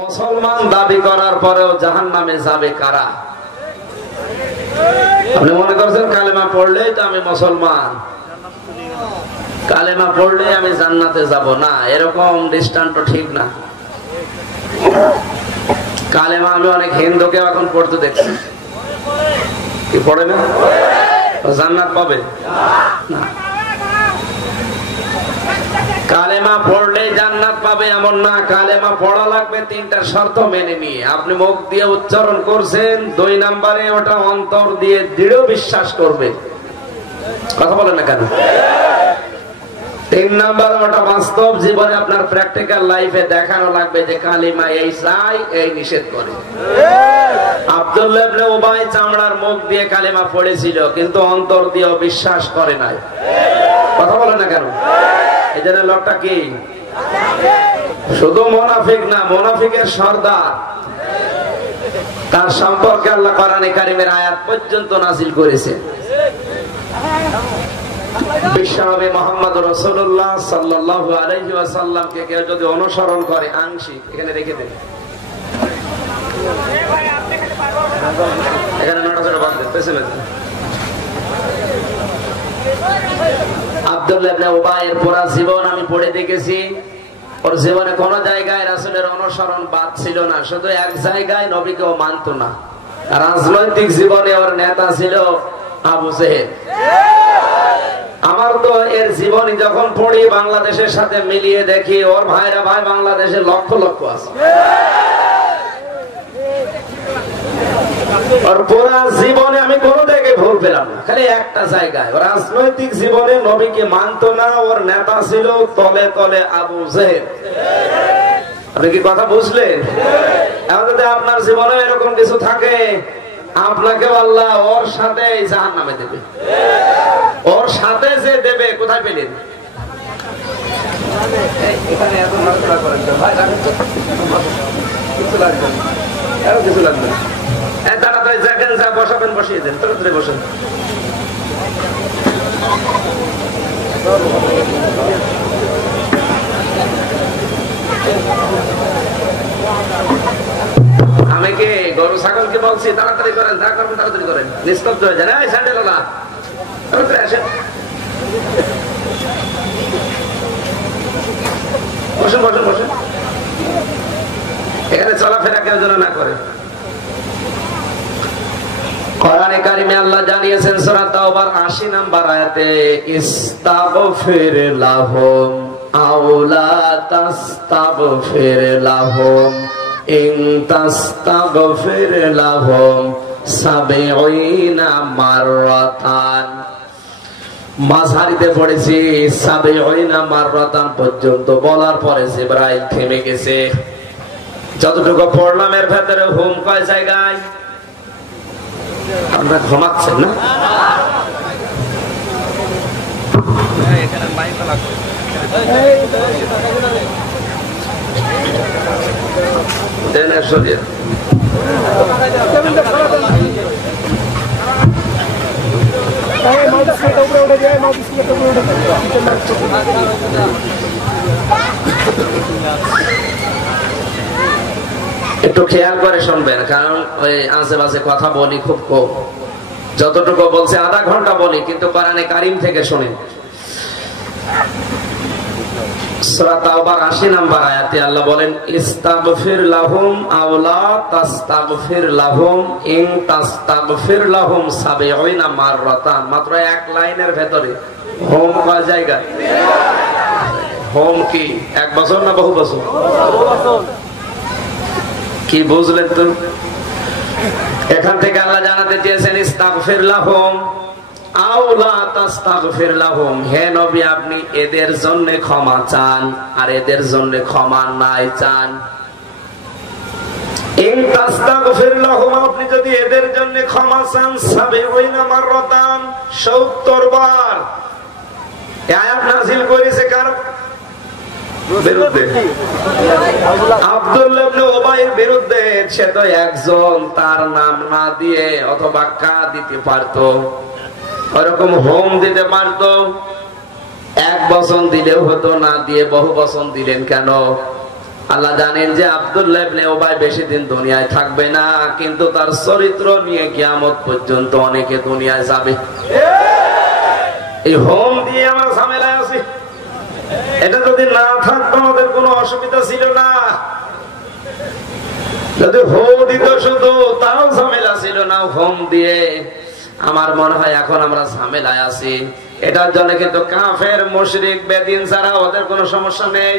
মুসলমান দাবি করার পরেও জাহান্নামে যাবে কারা? আপনি মনে করছেন কালেমা পড়লেই তো আমি মুসলমান, কালেমা পড়লেই আমি জান্নাতে যাব না, এরকম দৃষ্টান্ত ঠিক না। কালেমা আমি অনেক হিন্দুকে এখন পড়তে দেখছি, কি পড়ে না জান্নাত পাবে না। কালেমা পড়লেই জান্নাত পাবে এমন না, কালেমা পড়া লাগবে তিনটা শর্ত মেনে নিয়ে। আপনি মুখ দিয়ে উচ্চারণ করছেন, 2 নম্বরে ওটা অন্তর দিয়ে দৃঢ় বিশ্বাস করবে, কথা বলেন না কেন। 3 নম্বরে ওটা বাস্তব জীবনে আপনার প্র্যাকটিক্যাল লাইফে দেখানো লাগবে যে কালিমা এই চাই এই নিষেধ করে। আব্দুল্লাহ ইবনে উবাই চামড়ার মুখ দিয়ে কালিমা পড়েছিল কিন্তু অন্তর দিয়ে বিশ্বাস করে নাই, কথা বলেন না কেন। এই জন্য লোকটা কি শুধু মুনাফিক না, মুনাফিকের সর্দার। তার সম্পর্কে আল্লাহ কোরআনে কারীমের আয়াত পর্যন্ত নাযিল করেছেন। বিশ্বনবী মুহাম্মদ রাসূলুল্লাহ সাল্লাল্লাহু আলাইহি ওয়াসাল্লামকে কেউ যদি অনুসরণ করে আংশিক, এখানে রেখে দেন, এখানে নড়াচড়া বাদ দেন, পেছনে দেন। আব্দুল্লাহ ইবনে উবাইয়ের পুরা জীবন আমি পড়ে দেখেছি, ওর জীবনে কোন জায়গায় রাসূলের অনুসরণ বাদ ছিল না, শুধু এক জায়গায় নবীকেও মানত না। রাজনৈতিক জীবনে ওর নেতা ছিল আবু জেহেল। আমার তো এর জীবনী যখন পড়ি বাংলাদেশের সাথে মিলিয়ে দেখি, ওর ভাইরা ভাই বাংলাদেশে লক্ষ লক্ষ আছে। ওর পুরা জীবনে আমি কোন জায়গায় ভুল পেলাম না, খালি একটা জায়গায়। ওর রাজনৈতিক জীবনে নবীকে মানত না, ওর নেতা ছিল তলে তলে আবু জেহেল। আপনি কি কথা বুঝলেন? এখন যদি আপনার জীবনে এরকম কিছু থাকে, আপনাকে আল্লাহ ওর সাথে জাহান্নামে দেবে। ওর সাথে যে দেবে, কোথায় পেলেন? এখানে এত নড়াচড়া করেন ভাই, কিছু লাগবে না, আরো কিছু লাগবে না। তাড়াতাড়ি দেখেন, যা বসাবেন বসিয়ে দেন, তাড়াতাড়ি বসেন। আমি কি গরু ছাগলকে বলছি তাড়াতাড়ি করেন, যা করবেন তাড়াতাড়ি করেন, নিস্তব্ধ হয়ে যান। এই স্যান্ডেল ওলা তাড়াতাড়ি আসেন, বসুন বসুন বসুন। এখানে চলাফেরা কেউ যেন না করে। কোরআনে কারিমে আল্লাহ জানিয়েছেন সূরা তাওবার 80 নম্বর আয়াতে, ইস্তাগফির লাহুম আও লা তাস্তাগফির লাহুম ইন তাস্তাগফির লাহুম 70 মাররাতান। মাঝারিতে পড়েছি 70 মাররাতান পর্যন্ত বলার পরে জিবরাইল থেমে গেছে। যতটুকু পড়লাম এর ভেতরে হুম কয় জায়গায়? আমরা ঘুমাচ্ছেন না? একটু খেয়াল করে শুনবেন, কারণ ওই আশেপাশে কথা বলি খুব কম। যতটুকু বলছে আধা ঘন্টা বলি, কিন্তু কোরআনে কারীম থেকে শুনেন। সূরা তাওবার 80 নম্বর আয়াতে আল্লাহ বলেন, ইস্তাগফির লাহুম আও লা তাস্তাগফির লাহুম ইন তাস্তাগফির লাহুম 70 মাররাতান। মাত্র এক লাইনের ভেতরে হোম কয় জায়গা? হোম কি 1 বছর না বহু বছর? কি বুঝলেন তো? এখান থেকে আল্লাহ জানাতে চেয়েছেন ইস্তাগফির লাহুম আও লা তাস্তাগফির লাহুম, হে নবী আপনি এদের জন্য ক্ষমা চান আর এদের জন্য ক্ষমা নাই চান। ইন তাস্তাগফির লাহুম, আপনি যদি এদের জন্য ক্ষমা চান 70 মাররাতান, 70 বার। এই আয়াত নাযিল করেছে কার বিরুদ্ধে? আব্দুল্লাহ ইবনে উবাইয়ের বিরুদ্ধে। সে তো একজন, তার নাম না দিয়ে অথবা কা দিতে পারতো, ওরকম হোম দিতে পারতো। 1 বচন দিলেও হতো, না দিয়ে বহু বচন দিলেন কেন? আল্লাহ জানেন যে আব্দুল্লাহ ইবনে উবাই বেশি দিন দুনিয়ায় থাকবে না, কিন্তু তার চরিত্র নিয়ে কিয়ামত পর্যন্ত অনেকে দুনিয়ায় যাবে। এই হোম দিয়ে আমার ঝামেলায় আছে। এটা যদি না থাকতো আমাদের কোনো অসুবিধা ছিল না। যদি হোম দিত শুধু তাও ঝামেলা ছিল না। হোম দিয়ে আমার মনে হয় এখন আমরা ঝামেলায় আছি। এটার জন্য কিন্তু কাফের মুশরিক বেদিন ছাড়া ওদের কোনো সমস্যা নেই।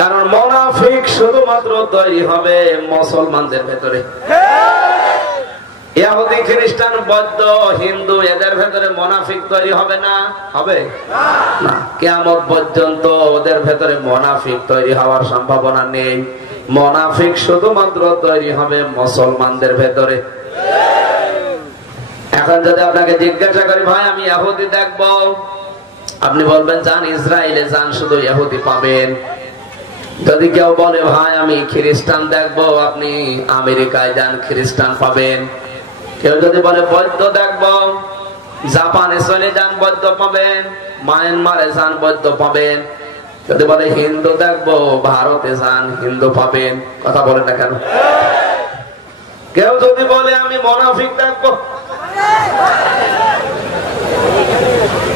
কারণ মুনাফিক শুধুমাত্র তৈরি হবে মুসলমানদের ভেতরে। ইহুদি খ্রিস্টান বৌদ্ধ হিন্দু এদের ভেতরে মুনাফিক তৈরি হবে না, হবে না। কিয়ামত পর্যন্ত ওদের ভেতরে মুনাফিক তৈরি হওয়ার সম্ভাবনা নেই। মুনাফিক শুধুমাত্র তৈরি হবে মুসলমানদের ভেতরে। এখন যদি আপনাকে জিজ্ঞাসা করি ভাই আমি ইহুদি দেখবো, আপনি বলবেন যান ইসরায়েলে যান, শুধু ইহুদি পাবেন। যদি কেউ বলে ভাই আমি খ্রিস্টান দেখবো, আপনি আমেরিকায় যান, খ্রিস্টান পাবেন। কেউ যদি বলে বৌদ্ধ দেখবো, জাপানে চলে যান, বৌদ্ধ পাবেন। মায়ানমারে যান, বৌদ্ধ পাবেন। যদি বলে হিন্দু দেখবো, ভারতে যান, হিন্দু পাবেন। কথা বলেন না কেন? কেউ যদি বলে আমি মুনাফিক দেখবো,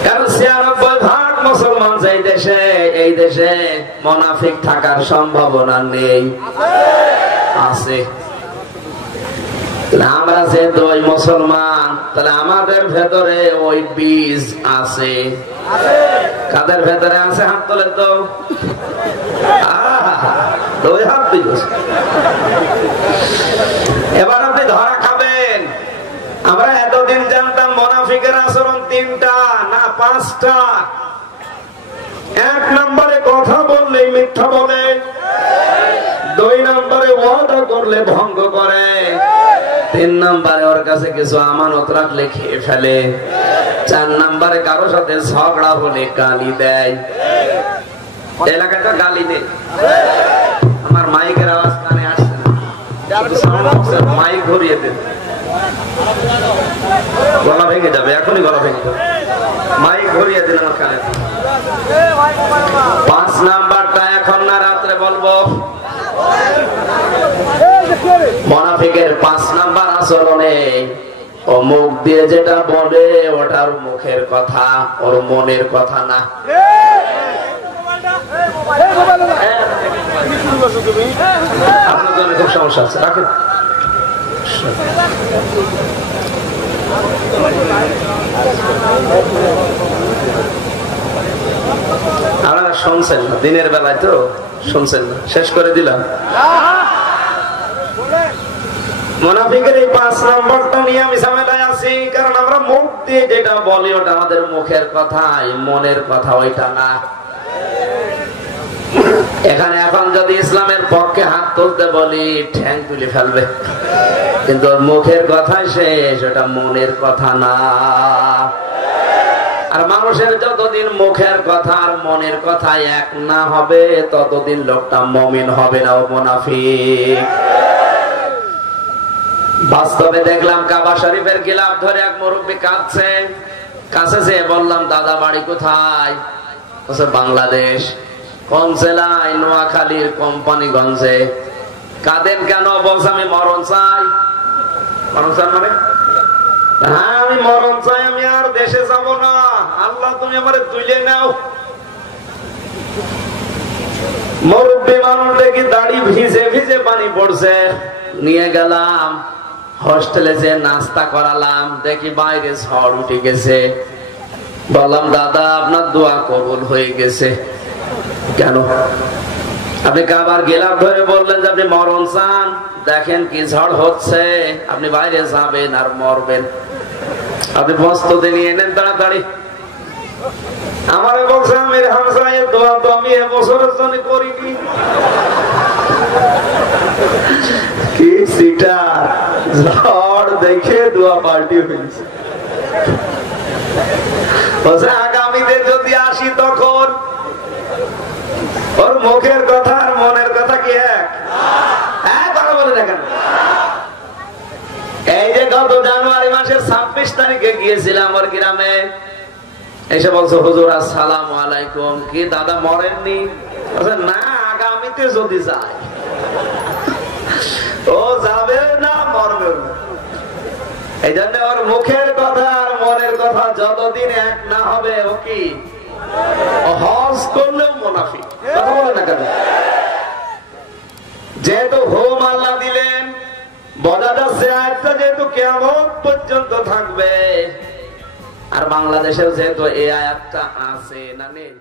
কারণ ৯৬% মুসলমান এই দেশে মুনাফিক থাকার সম্ভাবনা নেই, আছে। আমরা যে দুই মুসলমান, তাহলে আমাদের ভেতরে ওই বীজ আছে। কাদের ভেতরে আছে? হাত তোলে তো। দুই হাত বীজ। এবার আপনি ধরা খাবেন। আমরা এতদিন জানতাম মুনাফিকের আচরণ ৩টা না ৫টা। ১ নম্বরে কথা বললে মিথ্যা বলে, ২ নম্বরে ওয়াদা করলে ভঙ্গ করে, ৩ নম্বরে ওর কাছে কিছু আমানত রাখলে খেয়ে ফেলে, ৪ নম্বরে কারো সাথে ঝগড়া হলে গালি দেয়। এলাকাটা গালি দেয়। আমার মাইকের আওয়াজ কানে আসছে না, মাইক ঘুরিয়ে দেন, গলা ভেঙে যাবে, এখনই গলা ভেঙে যাবে। মাইক ঘুরিয়ে দিন আমার কানে। ৫ নাম্বারটা এখন না রাত্রে বলবো। মুনাফিকের ৫ নাম্বার আচরণে ও মুখ দিয়ে যেটা বলে ওটার মুখের কথা, ওর মনের কথা না। আপনার জন্য খুব সমস্যা আছে, রাখেন। আপনারা শুনছেন না, দিনের বেলায় তো শুনছেন না, শেষ করে দিলাম। মুনাফিকের এই ৫ নম্বরটা নিয়ে আমি ঝামেলায় আছি। কারণ আমরা মুখ দিয়ে যেটা বলি ওটা আমাদের মুখের কথা, মনের কথা ওইটা না। এখানে এখন যদি ইসলামের পক্ষে হাত তুলতে বলি ঠ্যাং তুলে ফেলবে, কিন্তু মুখের কথাই শেষ, ওটা মনের কথা না। আর মানুষের যতদিন মুখের কথা আর মনের কথা এক না হবে ততদিন লোকটা মুমিন হবে না, ও মুনাফিক। বাস্তবে দেখলাম কাবা শরীফের গিলাফ ধরে এক মুরব্বী কাঁদছে। কাছে যেয়ে বললাম দাদা বাড়ি কোথায়? বাংলাদেশ। কোন জেলায়? নোয়াখালীর কোম্পানিগঞ্জে। কাঁদেন কেন? বলছে আমি মরণ চাই। মরণ চান মানে? হ্যাঁ আমি মরণ চাই, আমি আর দেশে যাব না, আল্লাহ তুমি আমারে তুলে নাও। মুরব্বী মানুষ দেখি দাড়ি ভিজে ভিজে পানি পড়ছে, নিয়ে গেলাম হোস্টেলে, যে নাস্তা করালাম, দেখি বাইরে ঝড় উঠে গেছে। বললাম দাদা আপনার দোয়া কবুল হয়ে গেছে। কেন? আপনি কাবার গেলাম ধরে বললেন যে আপনি মরণ চান, দেখেন কি ঝড় হচ্ছে, আপনি বাইরে যাবেন আর মরবেন, আপনি প্রস্তুতি নিয়ে নেন তাড়াতাড়ি। আমারে বলছে আমির হামজা এর দোয়া তো আমি এবছরের জন্য করিনি। কি সিটার, ঝড় দেখে দোয়া পাল্টি হয়েছে। বলছে আগামীতে যদি আসি তখন। ওর মুখের কথা আর মনের কথা কি এক? হ্যাঁ কথা বলে দেখেন। এই যে গত জানুয়ারি মাসের ২৬ তারিখে গিয়েছিলাম আমার গ্রামে, এসে বলছো হুজুর আসসালামু আলাইকুম। কি দাদা মরেননি? না আগামী গাড়িতে যদি যায়, ও যাবে না মরবে না। এই জন্য ওর মুখের কথা আর মনের কথা যতদিন এক না হবে, ও কি হজ করলেও মুনাফিক। কথা বলে না কেন? যেহেতু হোম আল্লাহ দিলেন, বোঝা যাচ্ছে আয়াতটা যেহেতু কিয়ামত পর্যন্ত থাকবে, আর বাংলাদেশেও যেহেতু এই আয়াতটা আছে না নেই।